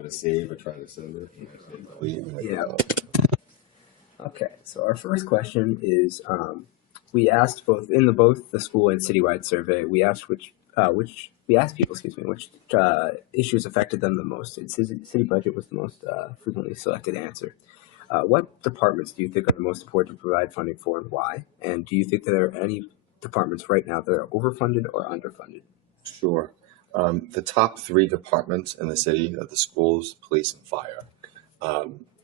going to save or try to save it? Yeah. Okay, so our first question is, we asked both the school and citywide survey. We asked which issues affected them the most. And city budget was the most frequently selected answer. What departments do you think are the most important to provide funding for, and why? And do you think that there are any departments right now that are overfunded or underfunded? Sure. The top three departments in the city are the schools, police, and fire.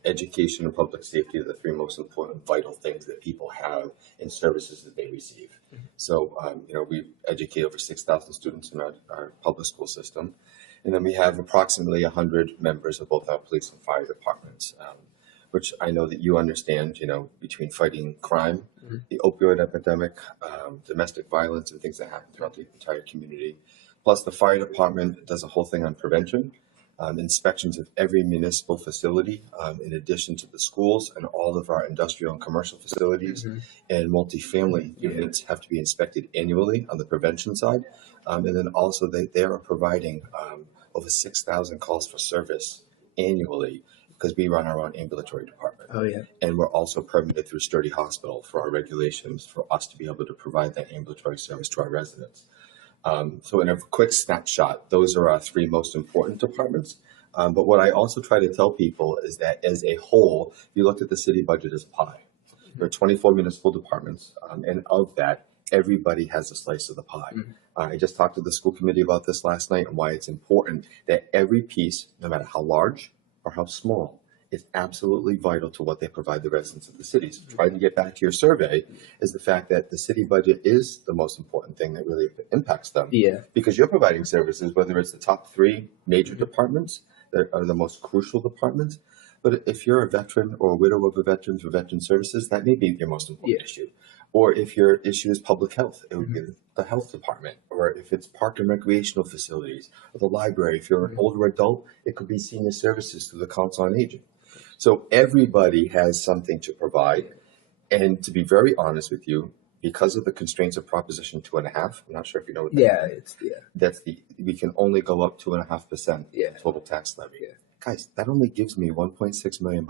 Education and public safety are the three most important vital things that people have in services that they receive. So, we educate over 6,000 students in our public school system. And then we have approximately 100 members of both our police and fire departments, which I know that you understand, between fighting crime, the opioid epidemic, domestic violence, and things that happen throughout the entire community. Plus, the fire department does a whole thing on prevention. Inspections of every municipal facility, in addition to the schools and all of our industrial and commercial facilities and multifamily units have to be inspected annually on the prevention side. And then also they are providing over 6,000 calls for service annually because we run our own ambulatory department. Oh, yeah. And we're also permitted through Sturdy Hospital for our regulations for us to be able to provide that ambulatory service to our residents. So in a quick snapshot, those are our three most important departments. But what I also try to tell people is that as a whole, if you look at the city budget as a pie, there are 24 municipal departments, and of that, everybody has a slice of the pie. I just talked to the school committee about this last night and why it's important that every piece, no matter how large or how small, is absolutely vital to what they provide the residents of the city. So trying to get back to your survey is the fact that the city budget is the most important thing that really impacts them. Yeah. Because you're providing services, whether it's the top three major departments that are the most crucial departments. But if you're a veteran or a widow of a veteran for veteran services, that may be your most important issue. Or if your issue is public health, it would be the health department. Or if it's park and recreational facilities, or the library. If you're an older adult, it could be senior services through the Council on Aging. So everybody has something to provide. And to be very honest with you, because of the constraints of Proposition 2.5, I'm not sure if you know what that is. That's we can only go up 2.5% total tax levy. Guys, that only gives me $1.6 million.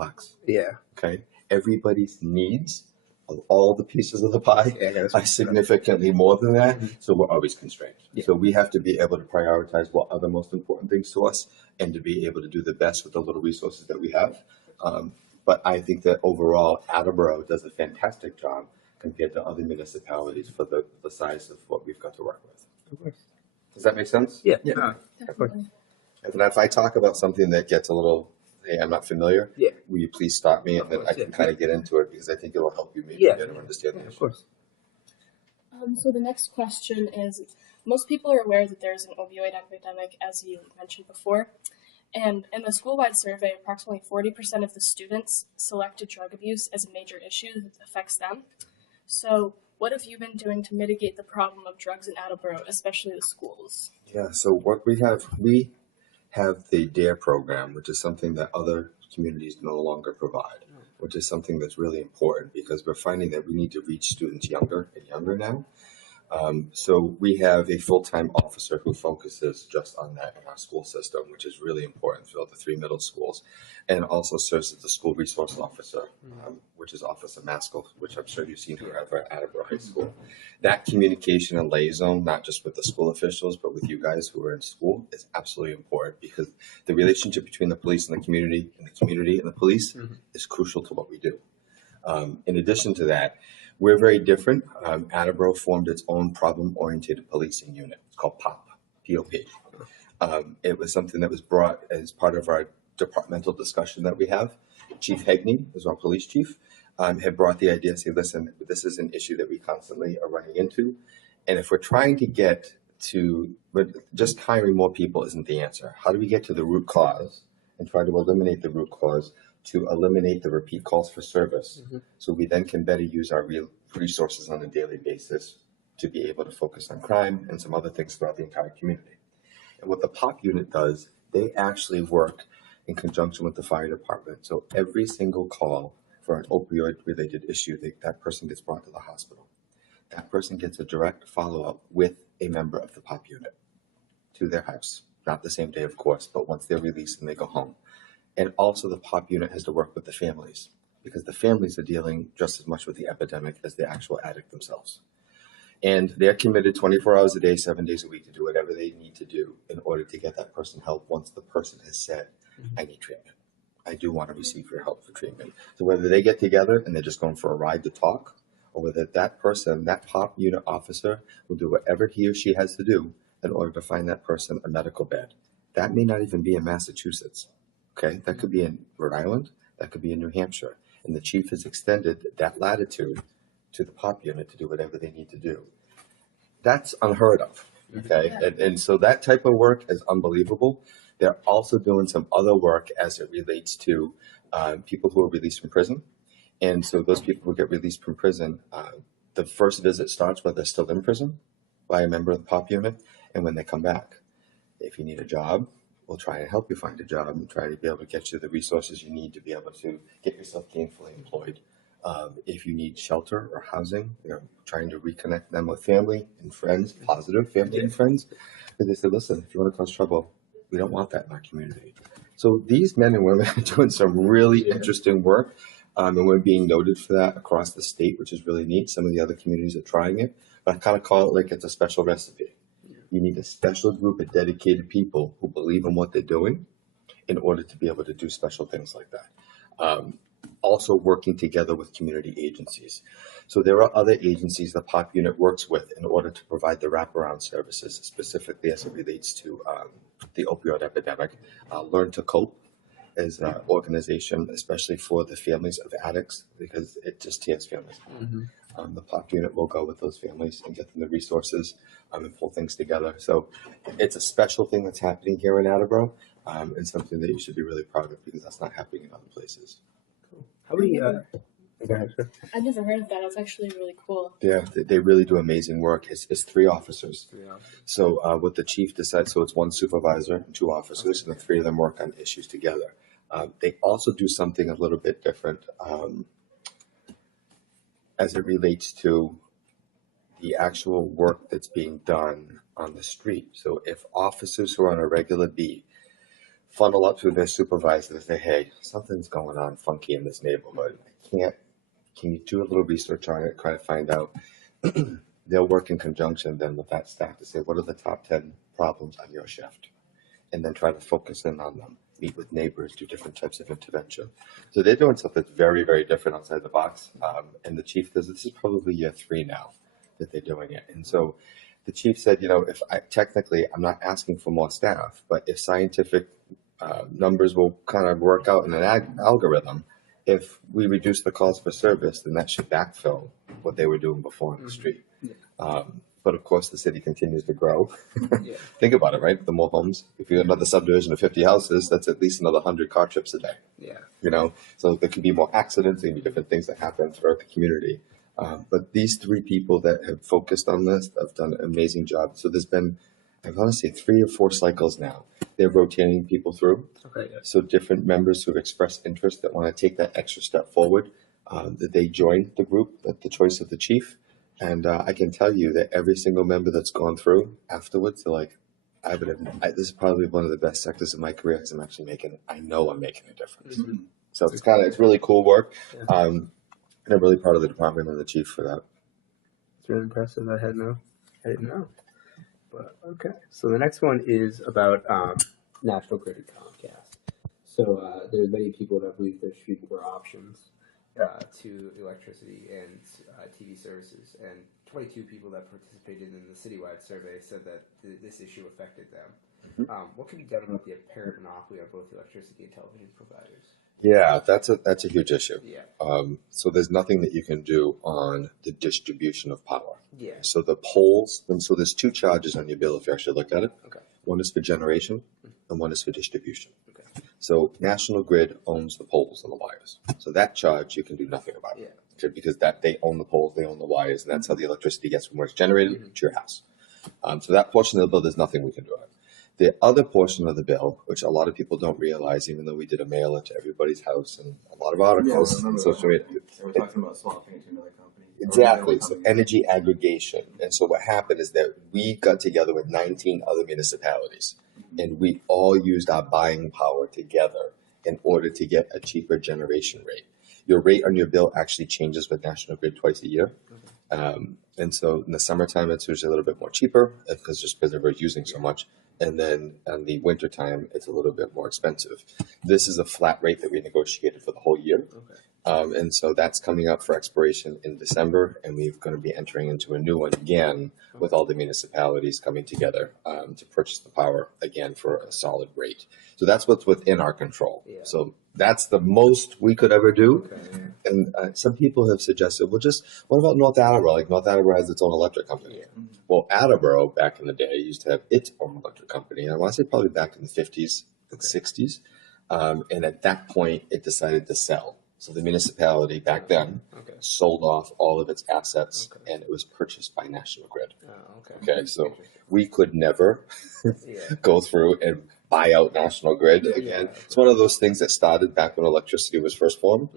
Okay. Everybody's needs of all the pieces of the pie are significantly more than that. So we're always constrained. So we have to be able to prioritize what are the most important things to us and to be able to do the best with the little resources that we have. But I think that overall, Attleboro does a fantastic job compared to other municipalities for the size of what we've got to work with. Does that make sense? Yeah. Definitely. And if I talk about something that gets a little, hey, I'm not familiar, will you please stop me and then I can kind of get into it because I think it'll help you maybe better understand the issue. Of course. So the next question is, most people are aware that there's an opioid epidemic, as you mentioned before. And in the school-wide survey, approximately 40% of the students selected drug abuse as a major issue that affects them. So what have you been doing to mitigate the problem of drugs in Attleboro, especially the schools? Yeah, so what we have the DARE program, which is something that other communities no longer provide, which is something that's really important because we're finding that we need to reach students younger and younger now. So we have a full-time officer who focuses just on that in our school system, which is really important for the three middle schools, and also serves as the school resource officer, which is Officer Maskell, which I'm sure you've seen her over at Attleboro High School. That communication and liaison, not just with the school officials, but with you guys who are in school, is absolutely important because the relationship between the police and the community and the police is crucial to what we do. In addition to that, we're very different. Attleboro formed its own problem-oriented policing unit. It's called POP, P-O-P. It was something that was brought as part of our departmental discussion that we have. Chief Hegney, who's our police chief, had brought the idea, say, listen, this is an issue that we constantly are running into. And if we're trying to get to, just hiring more people isn't the answer. How do we get to the root cause and try to eliminate the root cause to eliminate the repeat calls for service so we then can better use our real resources on a daily basis to be able to focus on crime and some other things throughout the entire community. And what the POP unit does, they actually work in conjunction with the fire department. So every single call for an opioid-related issue, that person gets brought to the hospital. That person gets a direct follow-up with a member of the POP unit to their house. not the same day, of course, but once they're released and they go home. And also the POP unit has to work with the families because the families are dealing just as much with the epidemic as the actual addict themselves. And they're committed 24 hours a day, 7 days a week to do whatever they need to do in order to get that person help once the person has said, I need treatment. I do want to receive your help for treatment. So whether they get together and they're just going for a ride to talk, or whether that person, that POP unit officer, will do whatever he or she has to do in order to find that person a medical bed. That may not even be in Massachusetts. Okay, that could be in Rhode Island, that could be in New Hampshire. And the chief has extended that latitude to the POP unit to do whatever they need to do. That's unheard of. Okay, and so that type of work is unbelievable. They're also doing some other work as it relates to people who are released from prison. And so those people who get released from prison, the first visit starts while they're still in prison by a member of the POP unit. And when they come back, if you need a job, we'll try and help you find a job and try to be able to get you the resources you need to be able to get yourself gainfully employed. If you need shelter or housing, trying to reconnect them with family and friends, positive family and friends. Because they said, listen, if you want to cause trouble, we don't want that in our community. So these men and women are doing some really interesting work. And we're being noted for that across the state, which is really neat. Some of the other communities are trying it. But I kind of call it like it's a special recipe. You need a special group of dedicated people who believe in what they're doing in order to be able to do special things like that. Also working together with community agencies. So there are other agencies the POP unit works with in order to provide the wraparound services, specifically as it relates to the opioid epidemic. Learn to Cope is an organization, especially for the families of addicts, because it just tears families apart. The POP unit will go with those families and get them the resources and pull things together. So it's a special thing that's happening here in Attleboro and something that you should be really proud of because that's not happening in other places. How many? Go ahead, sir. I've never heard of that. It's actually really cool. Yeah, they really do amazing work. It's 3 officers. So what the chief decides, so it's 1 supervisor and 2 officers, and the 3 of them work on issues together. They also do something a little bit different as it relates to the actual work that's being done on the street. So if officers who are on a regular beat funnel up to their supervisor and say, hey, something's going on funky in this neighborhood. Can you do a little research on it, try to find out? They'll work in conjunction then with that staff to say, what are the top 10 problems on your shift? And then try to focus in on them, meet with neighbors, do different types of intervention. So they're doing stuff that's very, very different outside the box. And the chief does, this is probably year 3 now that they're doing it. And so the chief said, if I'm not asking for more staff, but if scientific numbers will kind of work out in an algorithm, if we reduce the calls for service, then that should backfill what they were doing before on the street. But of course, the city continues to grow. Think about it, right? The more homes, if you have another subdivision of 50 houses, that's at least another 100 car trips a day. So there could be more accidents, there can be different things that happen throughout the community. But these 3 people that have focused on this have done an amazing job. So there's been, I want to say 3 or 4 cycles now. They're rotating people through. So different members who have expressed interest that want to take that extra step forward, that they join the group at the choice of the chief. And I can tell you that every single member that's gone through afterwards, they're like, this is probably one of the best sectors of my career because I know I'm making a difference. So it's really cool work. And I'm really proud of the department and the chief for that. It's really impressive. I didn't know. But okay. So the next one is about National Grid and Comcast. So there's many people that believe there should be more options to electricity and TV services. And 22 people that participated in the citywide survey said that this issue affected them. What can be done about the apparent monopoly on both electricity and television providers? Yeah, that's a huge issue. Yeah. So there's nothing that you can do on the distribution of power. Yeah. So the poles, and so there's 2 charges on your bill if you actually look at it. Okay. One is for generation and one is for distribution. Okay. So National Grid owns the poles and the wires. So that charge you can do nothing about. Yeah. Because they own the poles, they own the wires, and that's how the electricity gets from where it's generated to your house. So that portion of the bill, there's nothing we can do about it. The other portion of the bill, which a lot of people don't realize, even though we did a mailer to everybody's house and a lot of articles on social media. We're talking about swapping it to another company. Exactly. So energy aggregation. And so what happened is that we got together with 19 other municipalities and we all used our buying power together in order to get a cheaper generation rate. Your rate on your bill actually changes with National Grid twice a year. And so in the summertime, it's usually a little bit more cheaper just because we're using so much. And then in the wintertime, it's a little bit more expensive. This is a flat rate that we negotiated for the whole year. And so that's coming up for expiration in December, and we're going to be entering into a new one again with all the municipalities coming together to purchase the power again for a solid rate. So that's what's within our control. Yeah. So that's the most we could ever do. Okay. And some people have suggested, well, what about North Attleboro? Like North Attleboro has its own electric company. Yeah. Well, Attleboro back in the day used to have its own electric company. I want to say probably back in the 50s and 60s. And at that point, it decided to sell. So the municipality back then sold off all of its assets, and it was purchased by National Grid. Okay, so we could never go through and buy out National Grid again. It's one of those things that started back when electricity was first formed,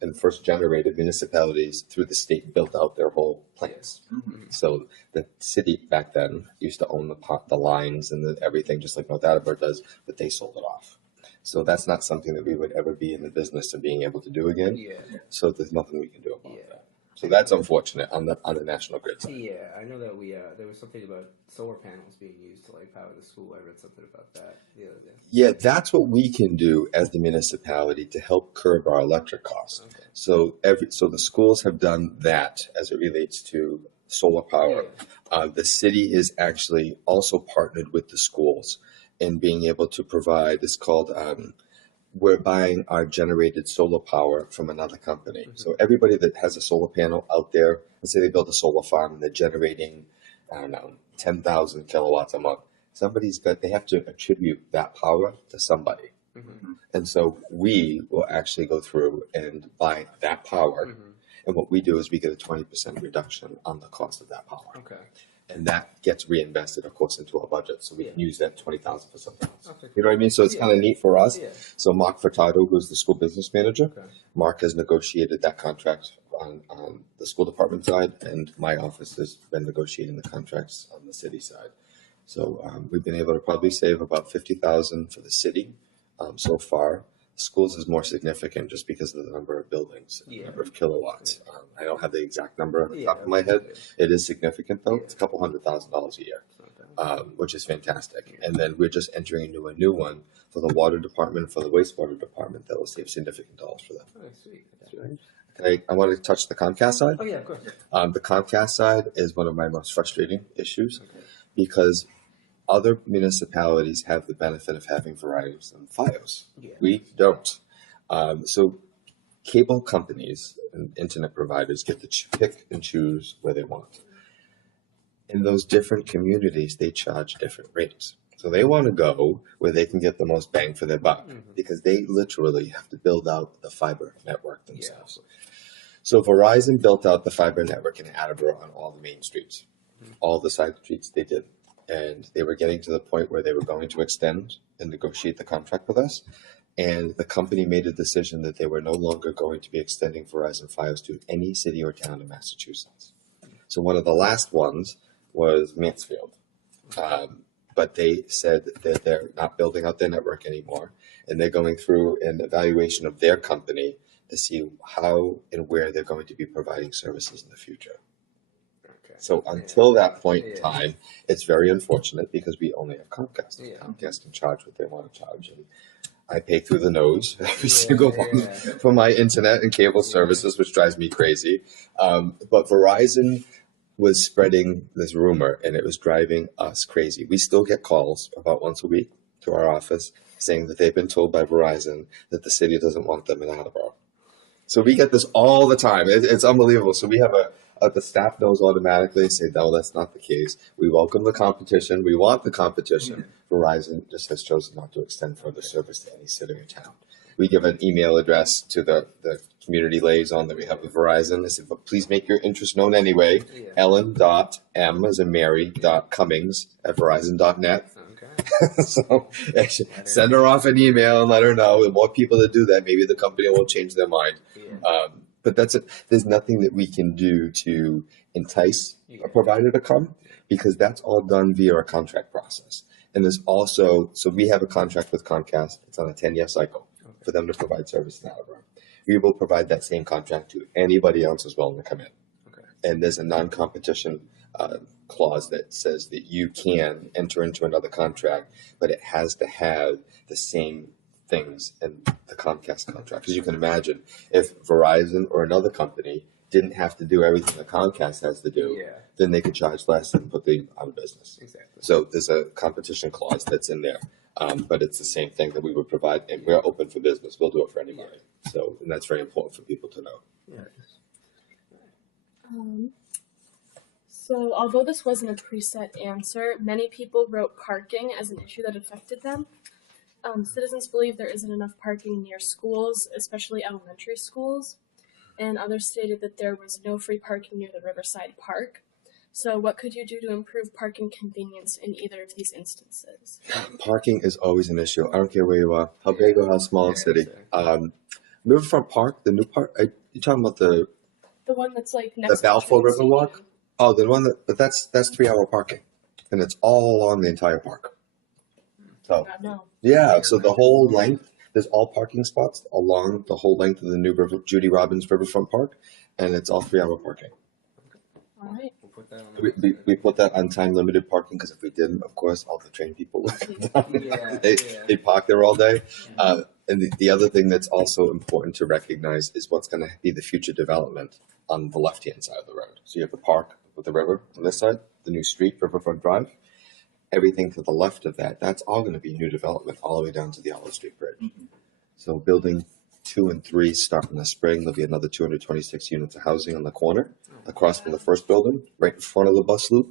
and first generated. Municipalities through the state built out their whole plants. So the city back then used to own the lines and everything, just like North Attleboro does, but they sold it off. So that's not something that we would ever be in the business of being able to do again. So there's nothing we can do about that. So that's unfortunate on the National Grid side. Yeah, I know that there was something about solar panels being used to power the school. I read something about that the other day. Yeah, that's what we can do as the municipality to help curb our electric costs. So the schools have done that as it relates to solar power. The city is actually also partnered with the schools in being able to provide, it's called, we're buying our generated solar power from another company. So everybody that has a solar panel out there, let's say they build a solar farm and they're generating, 10,000 kilowatts a month. They have to attribute that power to somebody. And so we will actually go through and buy that power. And what we do is we get a 20% reduction on the cost of that power. And that gets reinvested, of course, into our budget. So we can use that 20,000 for something else. You know what I mean? So it's kind of neat for us. So Mark Furtado, who's the school business manager, Mark has negotiated that contract on the school department side, and my office has been negotiating the contracts on the city side. So we've been able to probably save about 50,000 for the city so far. Schools is more significant just because of the number of buildings, the number of kilowatts. I don't have the exact number on the top of my head. It is significant though. It's a couple $100,000 a year, which is fantastic. And then we're just entering into a new one for the water department, for the wastewater department that will save significant dollars for them. Oh, sweet. I want to touch the Comcast side. Oh yeah, of course. The Comcast side is one of my most frustrating issues because other municipalities have the benefit of having Verizon and Fios. We don't. So cable companies and internet providers get to pick and choose where they want. In those different communities, they charge different rates. So they want to go where they can get the most bang for their buck because they literally have to build out the fiber network themselves. So Verizon built out the fiber network in Attleboro on all the main streets. All the side streets they did. And they were getting to the point where they were going to extend and negotiate the contract with us. And the company made a decision that they were no longer going to be extending Verizon Fios to any city or town in Massachusetts. So one of the last ones was Mansfield. But they said that they're not building out their network anymore. And they're going through an evaluation of their company to see how and where they're going to be providing services in the future. So until that point in time, it's very unfortunate because we only have Comcast. Comcast can charge what they want to charge. And I pay through the nose every single month for my internet and cable services, which drives me crazy. But Verizon was spreading this rumor, and it was driving us crazy. We still get calls about once a week to our office saying that they've been told by Verizon that the city doesn't want them in Attleboro. So we get this all the time. It's unbelievable. So we have the staff knows automatically, say, no, that's not the case. We welcome the competition. We want the competition. Verizon just has chosen not to extend further service to any city or town. We give an email address to the community liaison that we have with Verizon. I said, but please make your interest known anyway. Ellen.m as in Mary.Cummings@verizon.net. So send her off an email and let her know. The more people that do that, maybe the company will change their mind. But that's it. There's nothing that we can do to entice a provider to come because that's all done via a contract process. And there's also, so we have a contract with Comcast. It's on a 10-year cycle for them to provide service in Attleboro. We will provide that same contract to anybody else who's willing to come in. Okay. And there's a non-competition clause that says that you can enter into another contract, but it has to have the same things in the Comcast contract. Because you can imagine if Verizon or another company didn't have to do everything that Comcast has to do, then they could charge less and put them out of business. Exactly. So there's a competition clause that's in there, but it's the same thing that we would provide, and we're open for business. We'll do it for anybody. So, and that's very important for people to know. Yeah. So although this wasn't a preset answer, many people wrote parking as an issue that affected them. Citizens believe there isn't enough parking near schools, especially elementary schools, and others stated that there was no free parking near the Riverside Park. So what could you do to improve parking convenience in either of these instances? Parking is always an issue. I don't care where you are, how big or how small a city. Riverfront Park, the new park, you're talking about the one that's like next the Balfour to the Riverwalk? stadium. Oh, the one that, but that's 3-hour parking, and it's all along the entire park. So No. yeah, so the whole length, there's all parking spots along the whole length of the new Judy Robbins Riverfront Park, and it's all 3-hour parking. All right. We'll put that on We put that on time limited parking because if we didn't, of course, all the train people would they park there all day. And the other thing that's also important to recognize is what's going to be the future development on the left-hand side of the road. So you have the park with the river on this side, the new street, Riverfront Drive. Everything to the left of that, that's all going to be new development all the way down to the Olive Street Bridge. Mm-hmm. So building 2 and 3 start in the spring. There'll be another 226 units of housing on the corner across from the first building, right in front of the bus loop.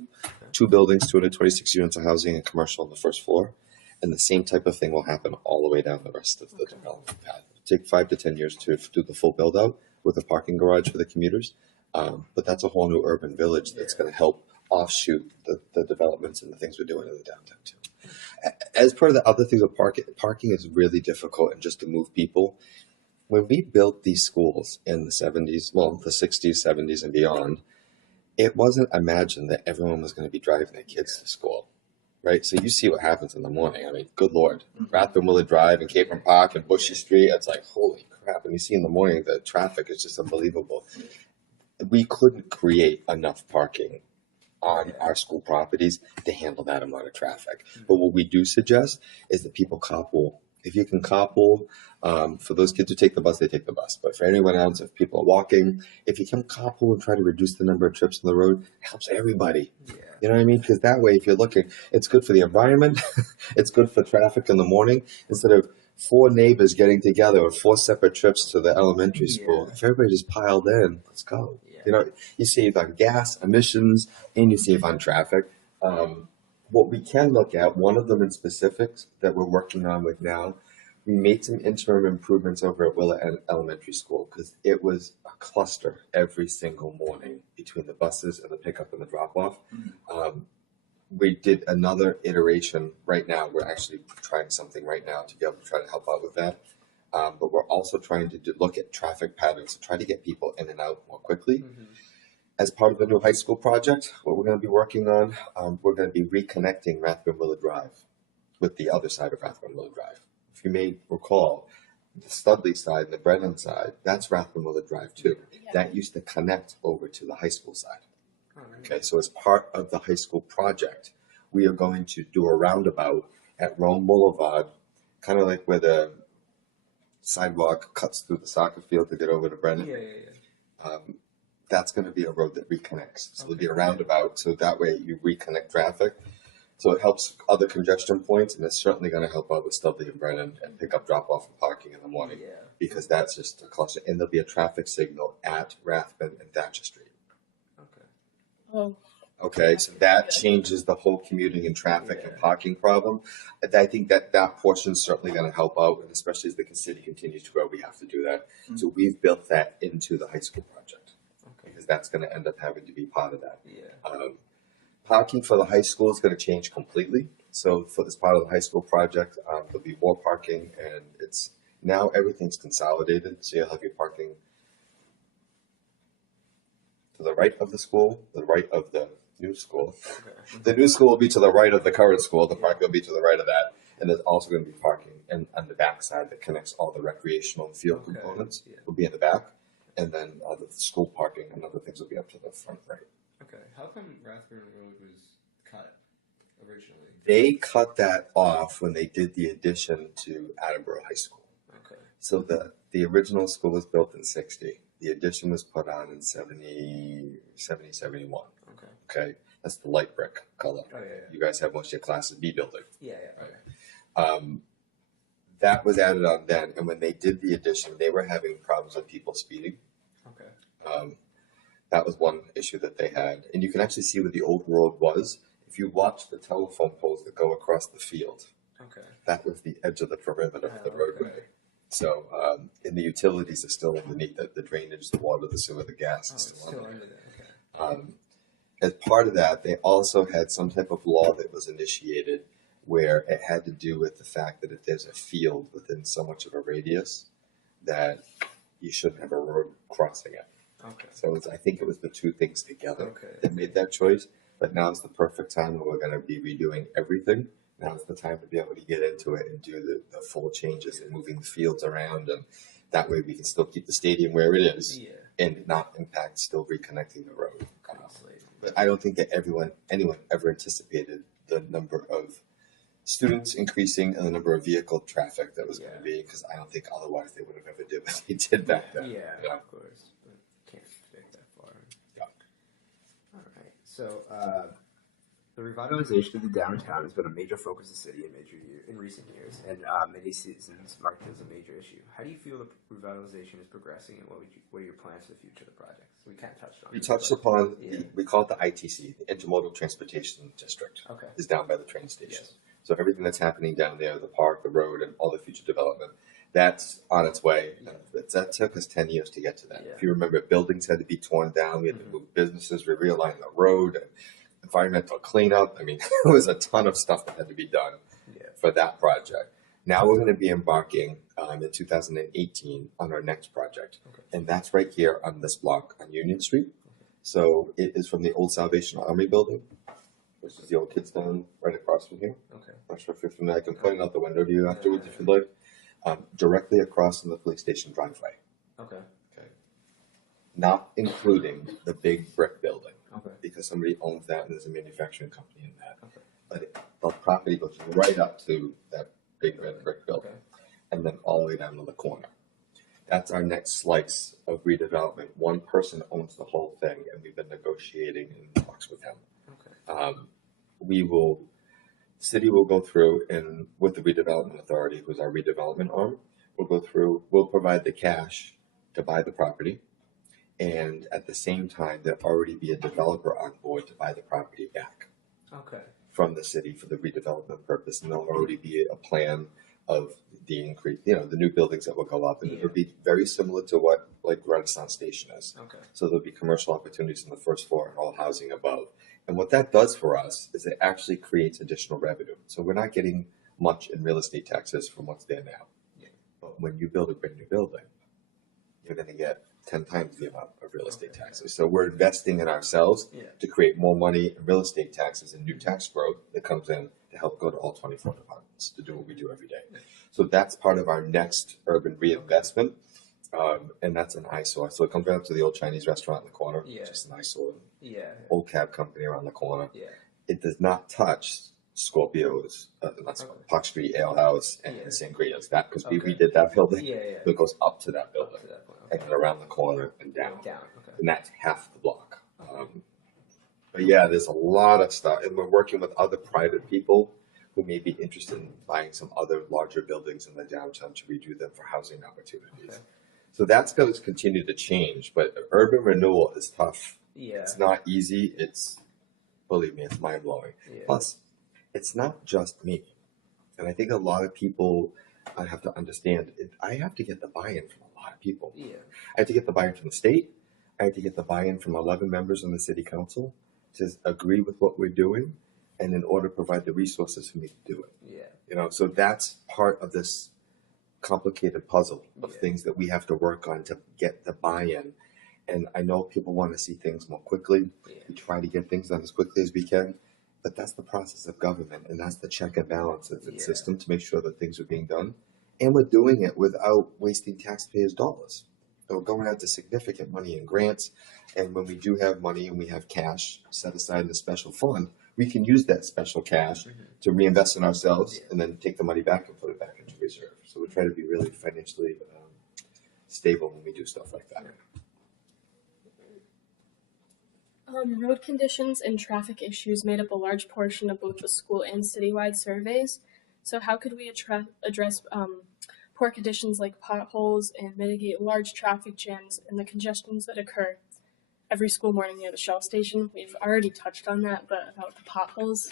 2 buildings, 226 units of housing and commercial on the first floor. And the same type of thing will happen all the way down the rest of the development path. It'll take 5 to 10 years to do the full build out with a parking garage for the commuters. But that's a whole new urban village that's going to help offshoot the developments and the things we're doing in the downtown too. As part of the other things with parking is really difficult and just to move people. When we built these schools in the 70s, well, the 60s, 70s, and beyond, it wasn't imagined that everyone was going to be driving their kids to school, right? So you see what happens in the morning. I mean, good Lord. Rathbone Willard Drive and Capron Park and Bushy Street, it's like, holy crap. And you see in the morning, the traffic is just unbelievable. We couldn't create enough parking on our school properties to handle that amount of traffic. But what we do suggest is that people carpool. If you can carpool, for those kids who take the bus, they take the bus. But for anyone else, if people are walking, if you can carpool and try to reduce the number of trips on the road, it helps everybody. Yeah. You know what I mean? Because that way, if you're looking, it's good for the environment. It's good for traffic in the morning. Instead of 4 neighbors getting together with 4 separate trips to the elementary school, if everybody just piled in, let's go. You know, you save on gas, emissions, and you save on traffic. What we can look at, one of them in specifics that we're working on with now, we made some interim improvements over at Willett Elementary School because it was a cluster every single morning between the buses and the pickup and the drop-off. We did another iteration right now. We're actually trying something right now to be able to try to help out with that. But we're also trying to look at traffic patterns to try to get people in and out more quickly. As part of the new high school project, what we're going to be working on, we're going to be reconnecting Rathbone Willard Drive with the other side of Rathbone Willard Drive. If you may recall, the Studley side and the Brennan side, that's Rathbone Willard Drive too. That used to connect over to the high school side. Okay, so as part of the high school project, we are going to do a roundabout at Rome Boulevard, kind of like where the sidewalk cuts through the soccer field to get over to Brennan. That's going to be a road that reconnects. So there'll be a roundabout, so that way you reconnect traffic. So it helps other congestion points, and it's certainly going to help out with Studley and Brennan and pick up drop-off and parking in the morning because that's just a cluster. And there'll be a traffic signal at Rathbone and Thatcher Street. Okay, so that changes the whole commuting and traffic and parking problem. I think that portion is certainly going to help out, and especially as the city continues to grow, we have to do that. So we've built that into the high school project because that's going to end up having to be part of that. Parking for the high school is going to change completely. So for this part of the high school project, there'll be more parking, and it's now everything's consolidated. So you'll have your parking to the right of the school, the right of the new school. Okay. The new school will be to the right of the current school. The park will be to the right of that. And there's also going to be parking on the back side that connects all the recreational and field Okay. components. Yeah. Will be in the back. And then the school parking and other things will be up to the front right. Okay. How come Rathburn Road was cut originally? They cut that off when they did the addition to Attleboro High School. Okay. So the original school was built in 60. The addition was put on in 71. Okay. Okay, that's the light brick color. Oh yeah. You guys have most of your classes B building. Yeah. Yeah. Okay. That was added on then, and when they did the addition, they were having problems with people speeding. Okay. That was one issue that they had, and you can actually see where the old road was. If you watch the telephone poles that go across the field, Okay. that was the edge of the perimeter of the Oh, roadway. okay. So, and the utilities are still underneath it. The drainage, the water, the sewer, the gas Oh, is it's still still under under there. there. Okay. As part of that, they also had some type of law that was initiated where it had to do with the fact that if there's a field within so much of a radius, that you shouldn't have a road crossing it. Okay. So I think it was the two things together Okay. that made that choice. But now's the perfect time when we're going to be redoing everything. Now's the time to be able to get into it and do the full changes and moving the fields around. And that way we can still keep the stadium where it is Yeah. and not impact still reconnecting the road. Slavery. But I don't think that anyone ever anticipated the number of students increasing and the number of vehicle traffic that was going Yeah. to be, because I don't think otherwise they would have ever did what they did back then. Yeah, Yeah. of course. But can't predict that far. Yeah. All right. So the revitalization of the downtown has been a major focus of the city in recent years, and many citizens mark it as a major issue. How do you feel the revitalization is progressing, and what are your plans for the future of the projects? We kind of touched on. We it, touched but- upon, Yeah. we call it the ITC, the Intermodal Transportation District, Okay. is down by the train station. Yes. So everything that's happening down there, the park, the road, and all the future development, that's on its way. Yeah. That took us 10 years to get to that. Yeah. If you remember, buildings had to be torn down, we had to Mhm. move businesses, we realigned the road, and environmental cleanup. I mean, there was a ton of stuff that had to be done Yeah. for that project. Now we're going to be embarking in 2018 on our next project. Okay. And that's right here on this block on Union Street. So it is from the old Salvation Army building, which is the old Kids Town right across from here. Okay. Not sure if you're familiar. I can point it out the window to you afterwards if you'd like. Directly across from the police station driveway. Okay. Okay. Not including the big brick building Okay. because somebody owns that and there's a manufacturing company in that. Okay. But the property goes right up to that big red brick building Okay. and then all the way down to the corner. That's our next slice of redevelopment. One person owns the whole thing, and we've been negotiating in talks with him. Okay. City will go through and with the redevelopment authority, who's our redevelopment arm, we'll provide the cash to buy the property. And at the same time, there'll already be a developer on board to buy the property back Okay. from the city for the redevelopment purpose. And there'll already be a plan of the increase, the new buildings that will go up. And Yeah. it'll be very similar to what like Renaissance Station is. Okay. So there'll be commercial opportunities on the first floor and all housing above. And what that does for us is it actually creates additional revenue. So we're not getting much in real estate taxes from what's there now. Yeah. But when you build a brand new building, you're going to get 10 times the amount of real estate taxes. So we're investing in ourselves Yeah. to create more money in real estate taxes and new tax growth that comes in to help go to all 24 departments to do what we do every day. So that's part of our next urban reinvestment. And that's an eyesore. So it comes right up to the old Chinese restaurant in the corner, Yeah. which is an eyesore. Yeah. Old cab company around the corner. Yeah. It does not touch Scorpio's, Park Street Ale House and Yeah. Sangria's. That because we Okay. redid that building. Yeah. Yeah. It goes up to that Up building to that point. and Okay. then around the corner and down. Down. Okay. And that's half the block. But yeah, there's a lot of stuff, and we're working with other private people who may be interested in buying some other larger buildings in the downtown to redo them for housing opportunities. Okay. So that's going to continue to change, but urban renewal is tough. Yeah. It's not easy. Believe me, it's mind blowing. Yeah. Plus, it's not just me. And I think a lot of people have to understand I have to get the buy-in from a lot of people. Yeah. I have to get the buy-in from the state. I have to get the buy-in from 11 members on the city council to agree with what we're doing and in order to provide the resources for me to do it. Yeah. So that's part of this complicated puzzle of Yeah. things that we have to work on to get the buy-in. And I know people want to see things more quickly. We try to get things done as quickly as we can, but that's the process of government, and that's the check and balance of the system to make sure that things are being done. And we're doing it without wasting taxpayers' dollars. So we're going out to significant money in grants, and when we do have money and we have cash set aside in a special fund, we can use that special cash to reinvest in ourselves and then take the money back and put it back into reserve. So we try to be really financially stable when we do stuff like that. Road conditions and traffic issues made up a large portion of both the school and citywide surveys. So how could we address poor conditions like potholes and mitigate large traffic jams and the congestions that occur every school morning near the Shell station? We've already touched on that, but about the potholes.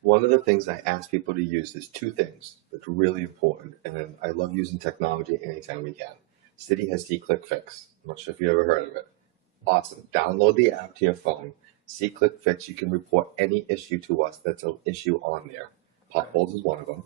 One of the things I ask people to use is two things that's really important, and I love using technology anytime we can. City has C-Click Fix. I'm not sure if you ever heard of it. Awesome. Download the app to your phone. C-Click Fix. You can report any issue to us that's an issue on there. Potholes is one of them.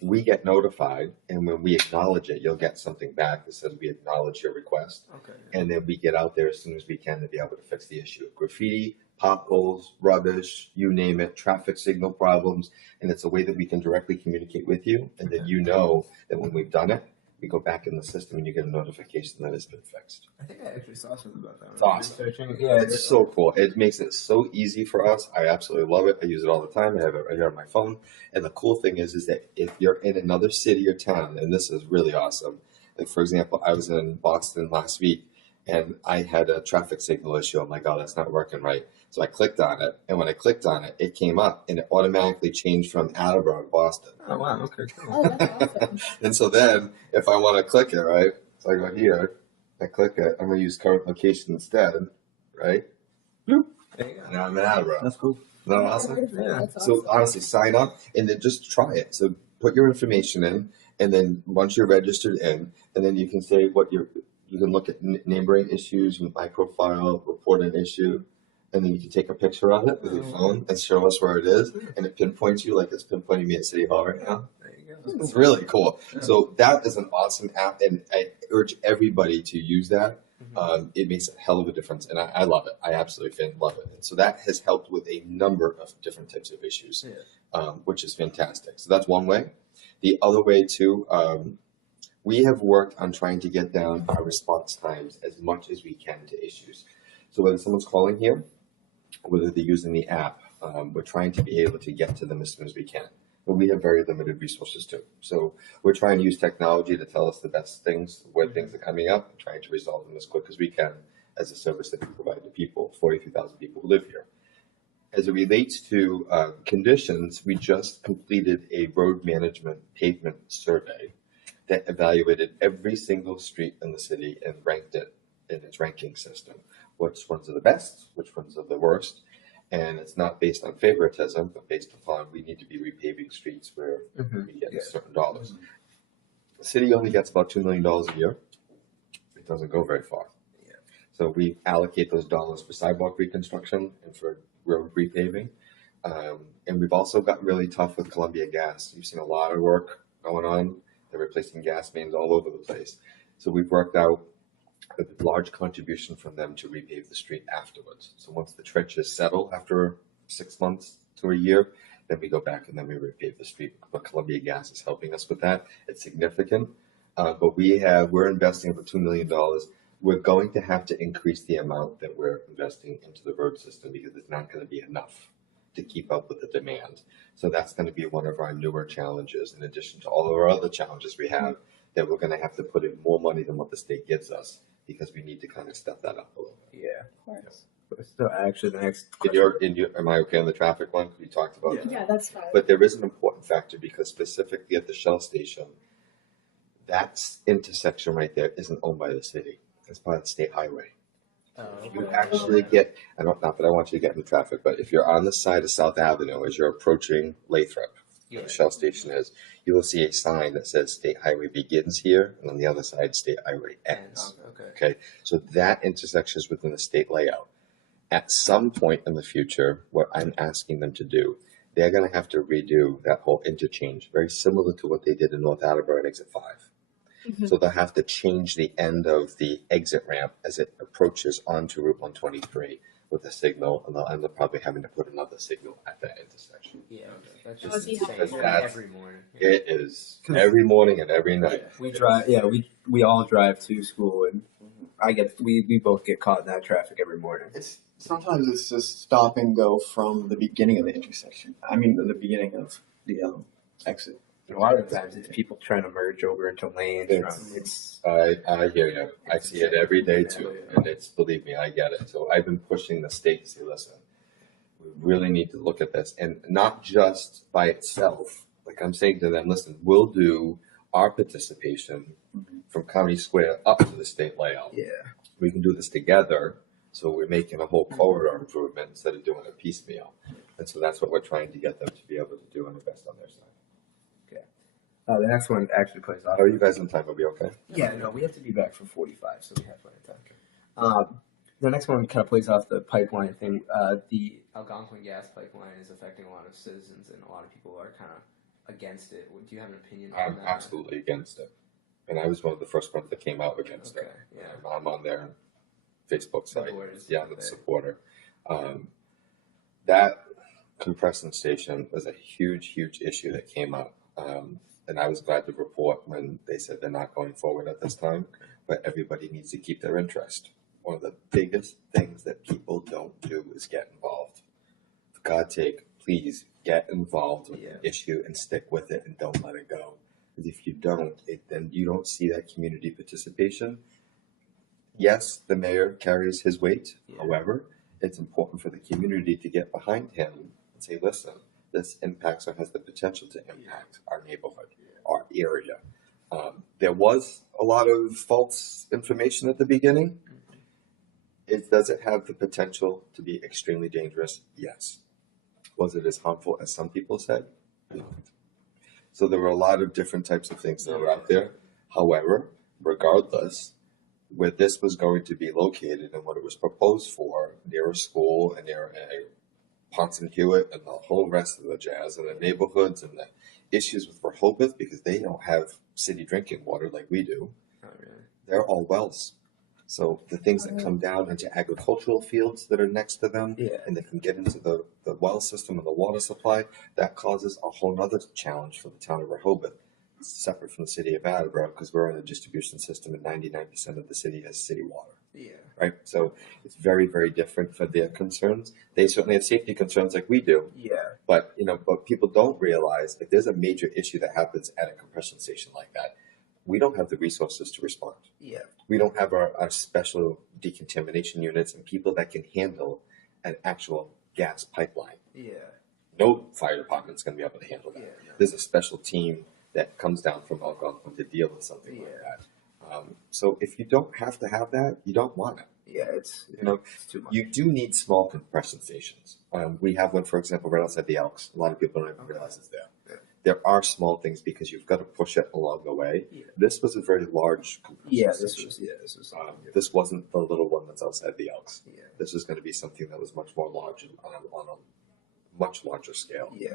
We get notified, and when we acknowledge it, you'll get something back that says we acknowledge your request. Okay. And then we get out there as soon as we can to be able to fix the issue. Graffiti, potholes, rubbish, you name it, traffic signal problems, and it's a way that we can directly communicate with you, and then you know that when we've done it, we go back in the system and you get a notification that it's been fixed. I think I actually saw something about that. It's awesome. Yeah, It's so cool. It makes it so easy for us. I absolutely love it. I use it all the time. I have it right here on my phone. And the cool thing is that if you're in another city or town, and this is really awesome. Like, for example, I was in Boston last week and I had a traffic signal issue. I'm like, oh, that's not working right. So I clicked on it. And when I clicked on it, it came up and it automatically changed from Attleboro to Boston. Oh, wow. Okay, cool. Oh, that's awesome. And so then if I want to click it, right? So I go here, I click it. I'm going to use current location instead, right? There you go. Now I'm in Attleboro. That's cool. Isn't that awesome? Yeah. That's So awesome. honestly, sign up and then just try it. So put your information in, and then once you're registered in, and then you can say what you can look at neighboring issues, my profile, report an issue, and then you can take a picture of it with your phone and show us where it is, and it pinpoints you like it's pinpointing me at City Hall right now. There you go. It's really cool. So that is an awesome app, and I urge everybody to use that. It makes a hell of a difference, and I love it. I absolutely love it. And so that has helped with a number of different types of issues, which is fantastic. So that's one way. The other way too, we have worked on trying to get down our response times as much as we can to issues. So whether someone's calling here, whether they're using the app, we're trying to be able to get to them as soon as we can. But we have very limited resources too. So we're trying to use technology to tell us the best things, where things are coming up, and trying to resolve them as quick as we can as a service that we provide to people, 43,000 people who live here. As it relates to conditions, we just completed a road management pavement survey that evaluated every single street in the city and ranked it in its ranking system. Which ones are the best, which ones are the worst. And it's not based on favoritism, but based upon we need to be repaving streets where we get certain dollars. The city only gets about $2 million a year. It doesn't go very far. So we allocate those dollars for sidewalk reconstruction and for road repaving. And we've also gotten really tough with Columbia Gas. You've seen a lot of work going on. They're replacing gas mains all over the place. So we've worked out a large contribution from them to repave the street afterwards. So once the trenches settle after 6 months to a year, then we go back and then we repave the street. But Columbia Gas is helping us with that. It's significant. But we're investing over $2 million. We're going to have to increase the amount that we're investing into the road system because it's not going to be enough to keep up with the demand. So that's going to be one of our newer challenges, in addition to all of our other challenges we have, that we're going to have to put in more money than what the state gives us because we need to kind of step that up a little bit. Yeah. Of course. So actually, the next question. Am I okay on the traffic one? We talked about that. Yeah, that's fine. But there is an important factor because specifically at the Shell station, that intersection right there isn't owned by the city. It's by the state highway. You actually get, not that I want you to get into traffic, but if you're on the side of South Avenue as you're approaching Lathrop, where the Shell station is, you will see a sign that says State Highway begins here, and on the other side, State Highway ends. Okay, so that intersection is within the state layout. At some point in the future, what I'm asking them to do, they're going to have to redo that whole interchange, very similar to what they did in North Attleboro at Exit 5. So they'll have to change the end of the exit ramp as it approaches onto Route 123 with a signal, and they'll end up probably having to put another signal at that intersection. Yeah, that's That just would be insane. helpful. Every morning. It is every morning and every night. We drive. Yeah, we all drive to school, and we both get caught in that traffic every morning. Sometimes it's just stop and go from the beginning of the intersection. I mean, the beginning of the exit. A lot of times it's people trying to merge over into lanes. I hear you. I see it every day too, and believe me, I get it. So I've been pushing the state to say, listen, we really need to look at this, and not just by itself. Like I'm saying to them, listen, we'll do our participation from County Square up to the state layout. Yeah, We can do this together, so we're making a whole corridor improvement instead of doing a piecemeal. And so that's what we're trying to get them to be able to do and invest on their side. the next one actually plays off. How are you guys on time? Are we okay? Yeah, no, we have to be back for 45, so we have plenty of time. The next one kind of plays off the pipeline thing. The Algonquin gas pipeline is affecting a lot of citizens, and a lot of people are kind of against it. Do you have an opinion on I'm that? absolutely against it. And I was one of the first ones that came out against Okay, it. yeah. I'm on their Facebook site. Supporters, Yeah, okay. the supporter. That compression station was a huge, huge issue that came up. And I was glad to report when they said they're not going forward at this time, but everybody needs to keep their interest. One of the biggest things that people don't do is get involved. For God's sake, please get involved with the issue and stick with it and don't let it go. Because if you don't, then you don't see that community participation. Yes, the mayor carries his weight. Yeah. However, it's important for the community to get behind him and say, listen, this impacts or has the potential to impact our neighborhood, our area. There was a lot of false information at the beginning. Does it have the potential to be extremely dangerous? Yes. Was it as harmful as some people said? No. So there were a lot of different types of things that were out there. However, regardless, where this was going to be located and what it was proposed for, near a school and near a Ponce and Hewitt and the whole rest of the jazz and the neighborhoods and the issues with Rehoboth, because they don't have city drinking water like we do. Not really. They're all wells. So the things that come down into agricultural fields that are next to them, Yeah. and that can get into the well system and the water supply, that causes a whole other challenge for the town of Rehoboth. It's separate from the city of Attleboro because we're in a distribution system and 99% of the city has city water. Yeah. Right? So it's very, very different for their concerns. They certainly have safety concerns like we do, Yeah. but but people don't realize if there's a major issue that happens at a compression station like that, we don't have the resources to respond. Yeah. We don't have our special decontamination units and people that can handle an actual gas pipeline. Yeah. No fire department's going to be able to handle that. Yeah, no. There's a special team that comes down from Algonquin to deal with something like that. So if you don't have to have that, you don't want it. Yeah. It's too much. You do need small compression stations. We have one, for example, right outside the Elks. A lot of people don't even realize it's there. Yeah. There are small things because you've got to push it along the way. Yeah. This was a very large compression station. This was. This wasn't the little one that's outside the Elks. Yeah. This is going to be something that was much more large on a much larger scale. Yeah.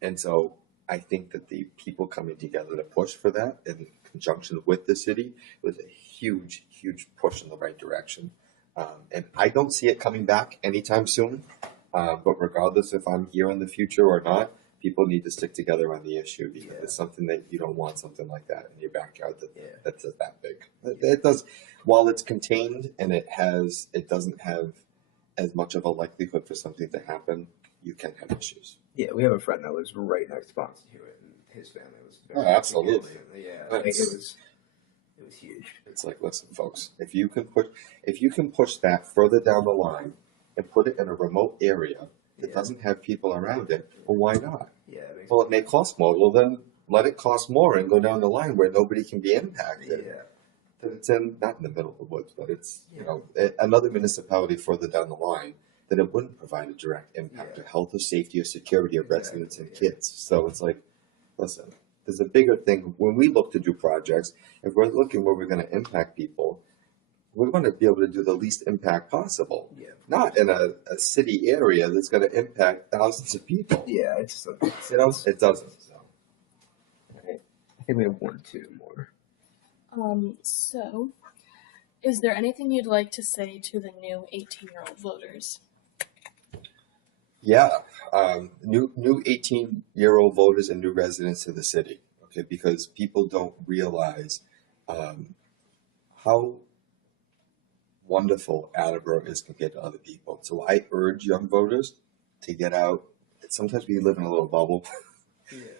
And so I think that the people coming together to push for that in conjunction with the city was a huge, huge push in the right direction. And I don't see it coming back anytime soon. But regardless if I'm here in the future or not, people need to stick together on the issue because it's something that you don't want something like that in your backyard that's that big. It does, while it's contained and it doesn't have as much of a likelihood for something to happen, you can have issues. Yeah, we have a friend that lives right next to Ponce and Hewitt, and his family was very Absolutely. Yeah, That's- it was huge. It's like, listen, folks, if you can push that further down the line and put it in a remote area that doesn't have people around it, well, why not? Yeah, Well, it may cost more. Well, then let it cost more and go down the line where nobody can be impacted. yeah, That it's not in the middle of the woods, but it's another municipality further down the line that it wouldn't provide a direct impact to health or safety or security of residents and kids. So it's like, listen, there's a bigger thing. When we look to do projects, if we're looking where we're going to impact people, we want to be able to do the least impact possible. Yeah. Not in a city area that's going to impact thousands of people. yeah. It just It doesn't. So. I think we have one, two more. So, is there anything you'd like to say to the new 18-year-old voters? Yeah, new 18-year-old voters and new residents of the city. Okay, because people don't realize how wonderful Attleboro is compared to other people. So I urge young voters to get out. Sometimes we live in a little bubble.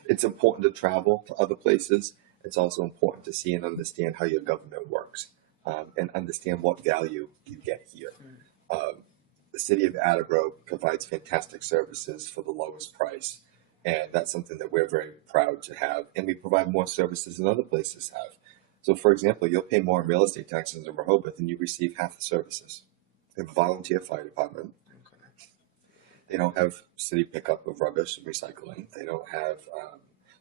It's important to travel to other places. It's also important to see and understand how your government works and understand what value you get here. The city of Attleboro provides fantastic services for the lowest price, and that's something that we're very proud to have. And we provide more services than other places have. So, for example, you'll pay more in real estate taxes in Rehoboth and you receive half the services. They have a volunteer fire department. They don't have city pickup of rubbish and recycling. They don't have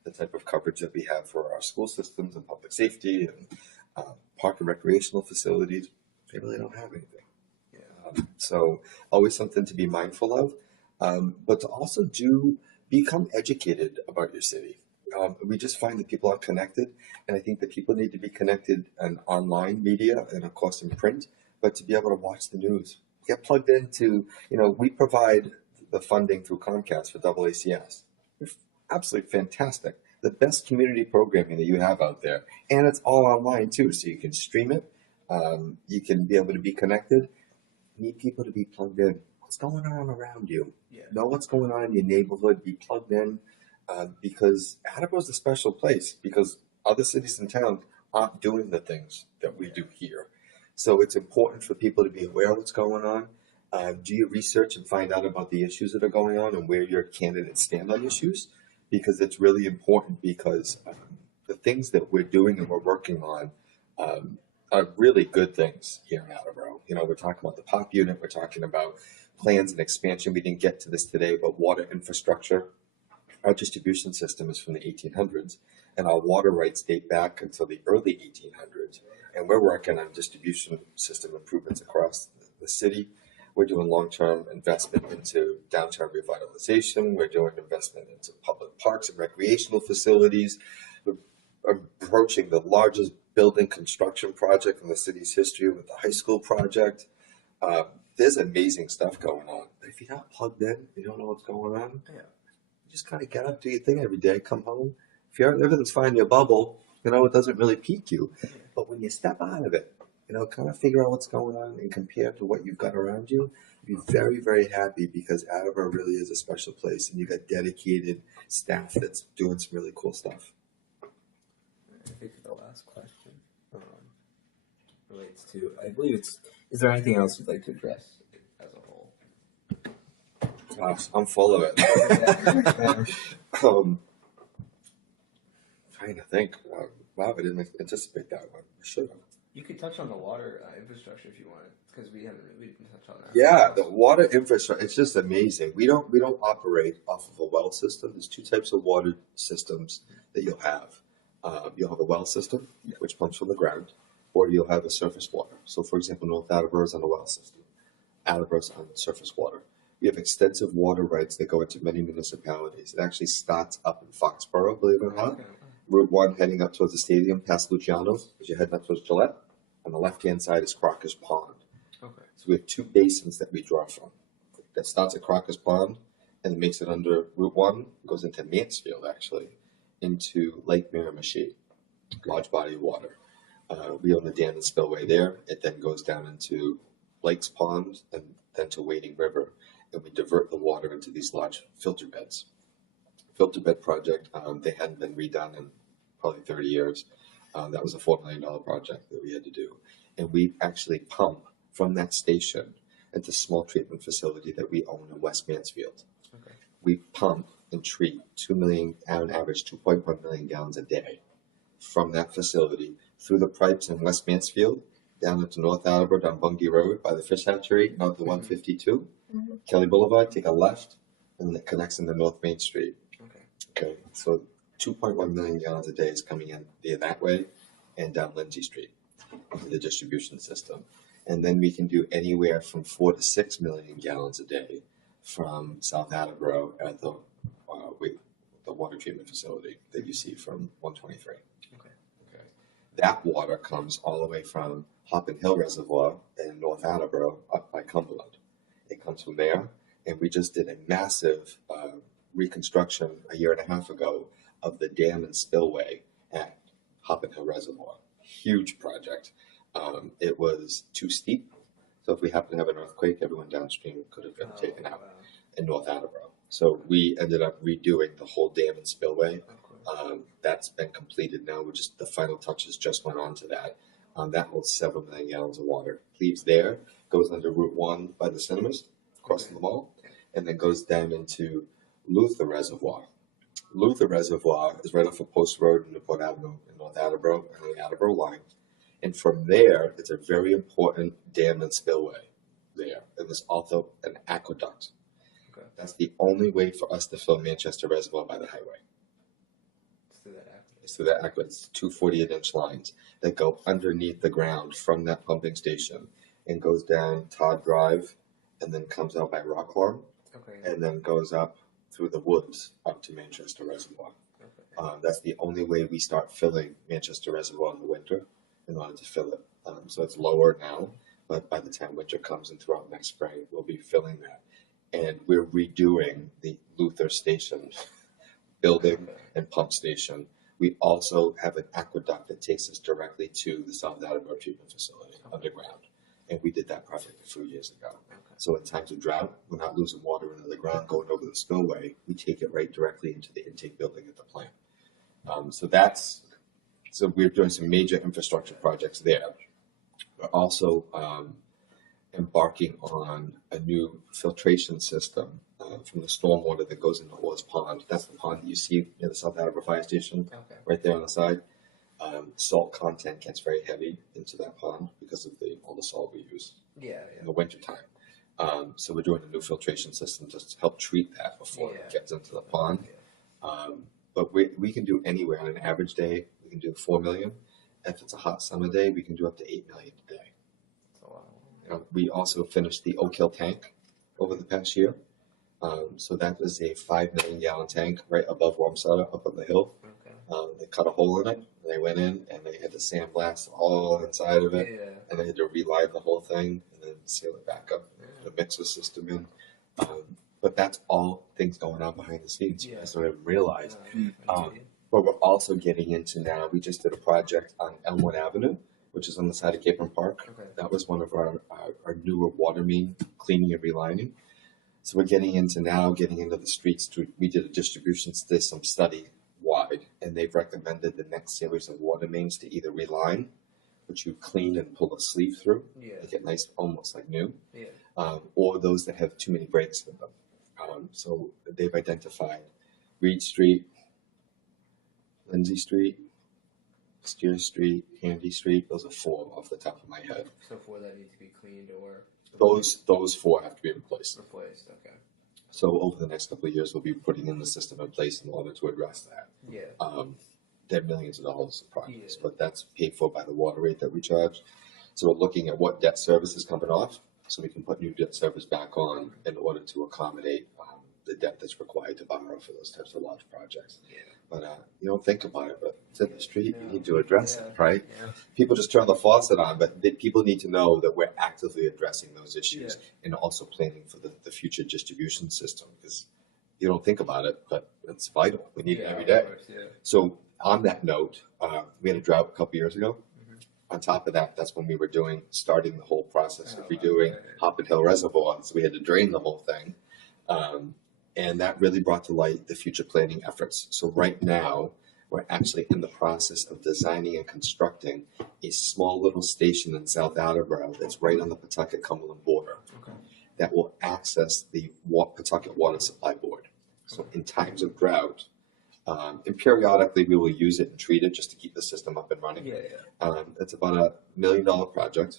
the type of coverage that we have for our school systems and public safety and park and recreational facilities. They really don't have anything. So always something to be mindful of, but to also become educated about your city. We just find that people aren't connected, and I think that people need to be connected in online media and of course in print, but to be able to watch the news. Get plugged into, we provide the funding through Comcast for AACS. It's absolutely fantastic. The best community programming that you have out there, and it's all online too, so you can stream it. You can be able to be connected. You need people to be plugged in. What's going on around you? Know what's going on in your neighborhood. Be plugged in. Because Attleboro's a special place because other cities in town aren't doing the things that we do here. So it's important for people to be aware of what's going on. Do your research and find out about the issues that are going on and where your candidates stand on issues, because it's really important because the things that we're doing and we're working on are really good things here in Attleboro. We're talking about the POP unit, we're talking about plans and expansion. We didn't get to this today, but water infrastructure. Our distribution system is from the 1800s, and our water rights date back until the early 1800s. And we're working on distribution system improvements across the city. We're doing long-term investment into downtown revitalization. We're doing investment into public parks and recreational facilities. We're approaching the largest building construction project in the city's history with the high school project. There's amazing stuff going on. But if you're not plugged in, you don't know what's going on. Just kind of get up, do your thing every day, come home. If everything's fine in your bubble, it doesn't really pique you. But when you step out of it, kind of figure out what's going on and compare to what you've got around you, be very, very happy because Attleboro really is a special place and you've got dedicated staff that's doing some really cool stuff. I think the last question relates to, I believe is there anything else you'd like to address as a whole? Gosh, I'm full of it. Trying to think. Wow, I didn't anticipate that one. I should have. You could touch on the water infrastructure if you want, because we didn't touch on that. Yeah, the water infrastructure, it's just amazing. We don't operate off of a well system. There's two types of water systems that you'll have. You'll have a well system, which pumps from the ground, or you'll have a surface water. So, for example, North Attleboro is on a well system. Attleboro's on surface water. We have extensive water rights that go into many municipalities. It actually starts up in Foxborough, believe it or not. Route 1 heading up towards the stadium, past Luciano's, as you're heading up towards Gillette. On the left-hand side is Crocker's Pond. Okay. So we have two basins that we draw from. That starts at Crocker's Pond and makes it under Route 1, goes into Mansfield, actually, into Lake Miramichi, large body of water. We own the dam and spillway there. It then goes down into Lakes Pond and then to Wading River. And we divert the water into these large filter beds. Filter bed project, they hadn't been redone in probably 30 years. That was a $4 million project that we had to do. And we actually pump from that station into a small treatment facility that we own in West Mansfield. Okay. We pump and treat 2 million, on average 2.1 million gallons a day from that facility through the pipes in West Mansfield, down into North Attleboro, down Bungie Road by the fish hatchery, out to 152, Kelly Boulevard, take a left, and it connects into North Main Street. Okay, so 2.1 million gallons a day is coming in via that way and down Lindsay Street into the distribution system. And then we can do anywhere from 4 to 6 million gallons a day from South Attleboro at the the water treatment facility that you see from 123. Okay. Okay. That water comes all the way from Hoppin Hill Reservoir in North Attleboro up by Cumberland. It comes from there, and we just did a massive reconstruction a year and a half ago of the dam and spillway at Hoppin Hill Reservoir. Huge project. It was too steep, so if we happened to have an earthquake, everyone downstream could have been taken out in North Attleboro. So we ended up redoing the whole dam and spillway. That's been completed now. We just the final touches just went on to that. That holds 7 million gallons of water. Leaves there, goes under Route 1 by the cinemas, crossing the mall, and then goes down into Luther Reservoir. Luther Reservoir is right off of Post Road and Newport Avenue in North Attleboro and the Attleboro line. And from there, it's a very important dam and spillway there. And there's also an aqueduct. Okay. That's the only way for us to fill Manchester Reservoir by the highway. It's through that aqueduct. It's 2 48-inch lines that go underneath the ground from that pumping station and goes down Todd Drive and then comes out by Rocklawn and then goes up through the woods up to Manchester Reservoir. That's the only way we start filling Manchester Reservoir in the winter in order to fill it. So it's lower now, but by the time winter comes and throughout next spring, we'll be filling that. And we're redoing the Luther Station building and pump station. We also have an aqueduct that takes us directly to the South Attleboro treatment facility underground. And we did that project a few years ago. So in times of drought, we're not losing water into the ground going over the spillway. We take it right directly into the intake building at the plant. So we're doing some major infrastructure projects there. We're also embarking on a new filtration system from the stormwater that goes into Orr's Pond. That's the pond that you see near the South Attleboro Fire Station, right there on the side. Salt content gets very heavy into that pond because of all the salt we use in the wintertime. So we're doing a new filtration system to help treat that before it gets into the pond. But we can do anywhere on an average day. We can do 4 million. If it's a hot summer day, we can do up to 8 million a day. We also finished the Oak Hill tank over the past year. So that is a 5 million gallon tank right above Warmsada up on the hill. They cut a hole in it. They went in and they had to sandblast all inside of it, and they had to reline the whole thing and then seal it back up, put a mixer system in. But that's all things going on behind the scenes. That's what I realized. But we're also getting into now. We just did a project on Elmwood Avenue, which is on the side of Capron Park. That was one of our newer water main cleaning and relining. So we're getting into the streets. We did a distribution system study wide, and they've recommended the next series of water mains to either reline, which you clean and pull a sleeve through, make it nice, almost like new, or those that have too many breaks in them. So they've identified Reed Street, Lindsay Street, Steer Street, Handy Street. Those are 4 off the top of my head. So 4 that need to be cleaned or those 4 have to be replaced. Okay. So over the next couple of years, we'll be putting in the system in place in order to address that. They're millions of dollars of projects, but that's paid for by the water rate that we charge. So we're looking at what debt service is coming off, so we can put new debt service back on in order to accommodate the debt that's required to borrow for those types of large projects. But you don't think about it, but it's in the street, you need to address it, right? People just turn the faucet on, but people need to know that we're actively addressing those issues and also planning for the future distribution system, because you don't think about it, but it's vital. We need it every day. So on that note, we had a drought a couple years ago. On top of that, that's when we were starting the whole process of redoing Hoppin Hill Reservoir, so we had to drain the whole thing. And that really brought to light the future planning efforts. So right now, we're actually in the process of designing and constructing a small little station in South Attleboro that's right on the Pawtucket-Cumberland border that will access the Pawtucket Water Supply Board. So in times of drought, and periodically we will use it and treat it just to keep the system up and running. It's about $1 million project,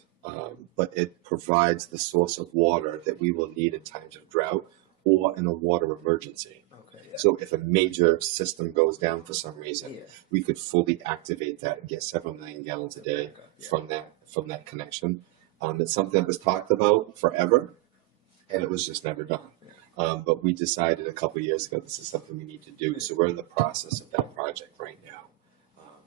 but it provides the source of water that we will need in times of drought or in a water emergency. So if a major system goes down for some reason, we could fully activate that and get several million gallons a day from that connection. It's something that was talked about forever, and it was just never done. But we decided a couple years ago this is something we need to do. So we're in the process of that project right now